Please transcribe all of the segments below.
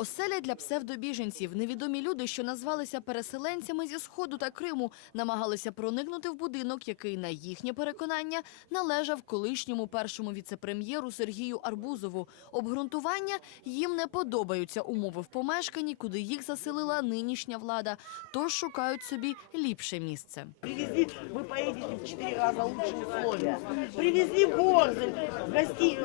Оселя для псевдобіженців. Невідомі люди, що назвалися переселенцями зі сходу та Криму, намагалися проникнути в будинок, який, на їхнє переконання, належав колишньому першому віцепрем'єру Сергію Арбузову. Обґрунтування їм не подобаються умови в помешканні, куди їх заселила нинішня влада, тож шукають собі ліпше місце. Привезли, вы поедете в четыре раза лучше условия. Привезли в Орзель, в гости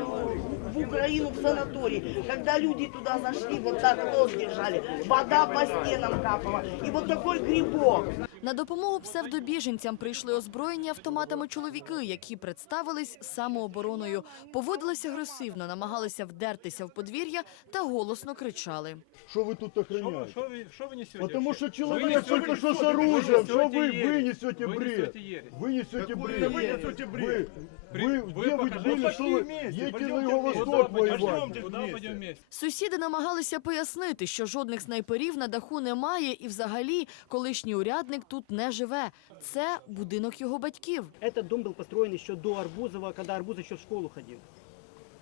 в санаторий. Когда люди туда зашли, вот так нос держали, вода по стенам капала. И вот такой грибок. На допомогу псевдобіженцям прийшли озброєні автоматами чоловіки, які представились самообороною, поводилися агресивно, намагалися вдертися в подвір'я та голосно кричали. Что вы тут Что, охраняете? что вы, что вы несете? Потому вообще? что Вы человек несете только что с ересь. оружием. Вы Что вы, несете вы ересь. несете Вы бред? несете ересь. Вы несете Какую бред. вы несете Вы, бред? вы, Вы где вы покажите. были, Ну, что пошли вы вместе, едете на пойдемте его вместе. восток Куда воевать? пойдемте, Куда пойдем вместе? Сусіди намагалися пояснити, що жодних снайперів на даху немає, і взагалі колишній урядник тут не живе. Це будинок його батьків. Этот дом був построєний ще до Арбузова, коли Арбуз ще в школу ходив.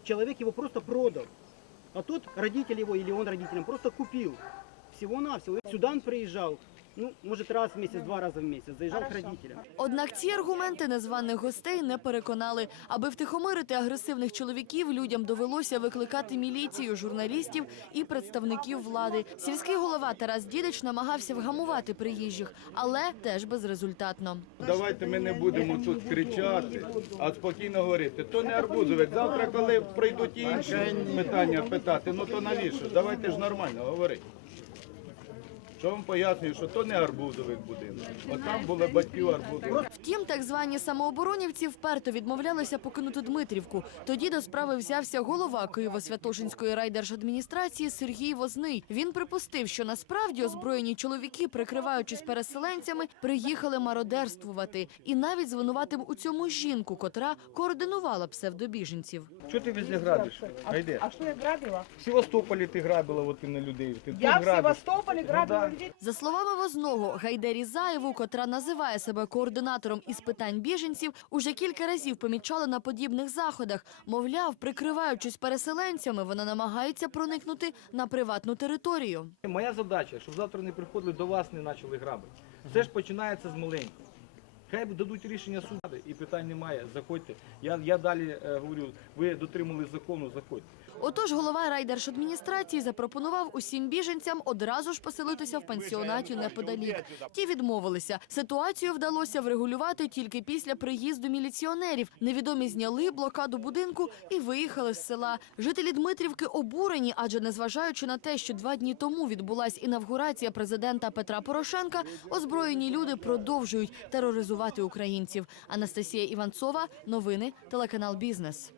Чоловік його просто продав. А тот родитель його, или он родителям просто купив. всего-навсього. Сюда он приезжал, ну, может, раз в месяц, два раза в месяц, заезжал к родителям. Однак ці аргументи незваних гостей не переконали. Аби втихомирити агресивних чоловіків, людям довелося викликати міліцію, журналістів і представників влади. Сільський голова Тарас Дідич намагався вгамувати приїжджих, але теж безрезультатно. Давайте ми не будемо тут кричати, а спокійно говорити. То не арбузовик. Завтра, коли прийдуть інші питання питати, ну то навіщо? Давайте ж нормально говорити. Що вам пояснюю, що то не арбузовик будинок. От там були батьків арбузових. Втім, так звані самооборонівці вперто відмовлялися покинути Дмитрівку. Тоді до справи взявся голова Києво-Святошинської райдержадміністрації Сергій Возний. Він припустив, що насправді озброєні чоловіки, прикриваючись переселенцями, приїхали мародерствувати і навіть звинуватив у цьому жінку, котра координувала псевдобіженців. Що ти везде грабиш? Гайде. А что я грабила? В Севастополі ти грабила от на людей. Ти Я в грабиш. Севастополе грабила людей. За словами Возного, Гайдері Заєву, котра називає себе координатором із питань біженців, уже кілька разів помічали на подібних заходах. Мовляв, прикриваючись переселенцями, вона намагається проникнути на приватну територію. Моя задача, щоб завтра не приходили до вас, не почали грабити. Все ж починається з маленького. Хай дадуть рішення суду і питань немає. Заходьте. Я, я далі е, говорю, ви дотримали закону, заходьте. Отож, голова райдержадміністрації запропонував усім біженцям одразу ж поселитися в пансіонаті неподалік. Ті відмовилися. Ситуацію вдалося врегулювати тільки після приїзду міліціонерів. Невідомі зняли блокаду будинку і виїхали з села. Жителі Дмитрівки обурені, адже незважаючи на те, що два дні тому відбулась інавгурація президента Петра Порошенка, озброєні люди продовжують тероризувати українців. Анастасія Іванцова, новини, телеканал Бізнес.